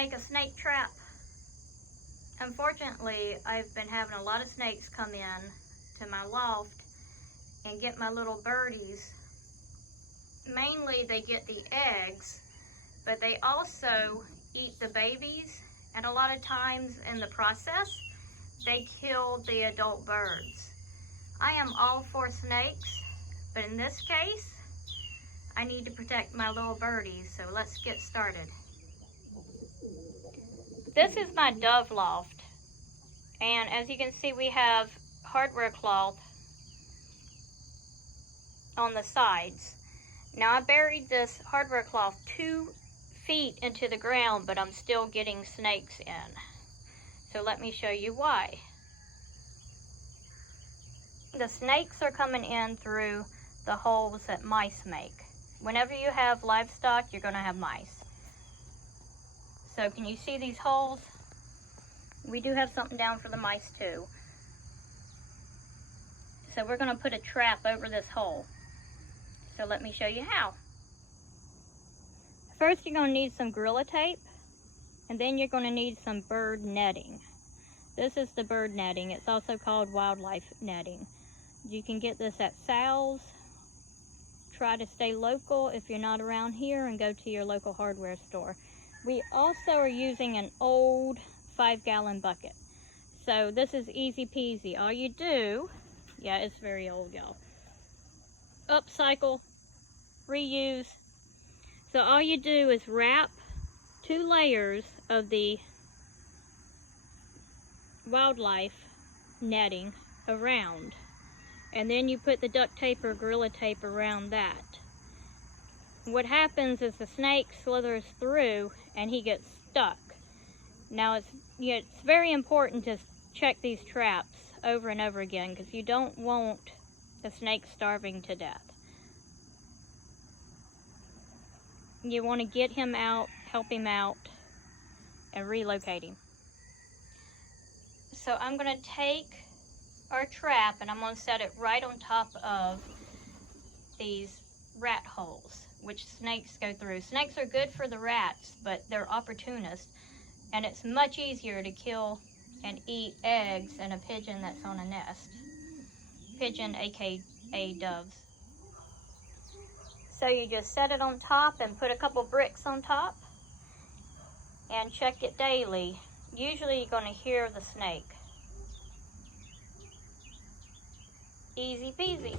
make a snake trap. Unfortunately, I've been having a lot of snakes come in to my loft and get my little birdies. Mainly they get the eggs, but they also eat the babies, and a lot of times in the process, they kill the adult birds. I am all for snakes, but in this case, I need to protect my little birdies, so let's get started. This is my dove loft, and as you can see, we have hardware cloth on the sides. Now I buried this hardware cloth 2 feet into the ground, but I'm still getting snakes in. So let me show you why. The snakes are coming in through the holes that mice make. Whenever you have livestock, you're going to have mice. So can you see these holes? We do have something down for the mice too. So we're going to put a trap over this hole. So let me show you how. First, you're going to need some Gorilla Tape, and then you're going to need some bird netting. This is the bird netting. It's also called wildlife netting. You can get this at Sal's. Try to stay local if you're not around here, and go to your local hardware store. We also are using an old 5-gallon bucket. So this is easy peasy. All you do, yeah, it's very old, y'all. Upcycle, reuse. So all you do is wrap 2 layers of the wildlife netting around, and then you put the duct tape or Gorilla Tape around that. What happens is the snake slithers through and he gets stuck. Now it's very important to check these traps over and over again, because you don't want the snake starving to death. You want to get him out, help him out, and relocate him. So I'm going to take our trap and I'm going to set it right on top of these rat holes, which snakes go through. Snakes are good for the rats, but they're opportunists, and it's much easier to kill and eat eggs than a pigeon that's on a nest. Pigeon, aka doves. So you just set it on top and put a couple bricks on top and check it daily. Usually you're going to hear the snake. Easy peasy.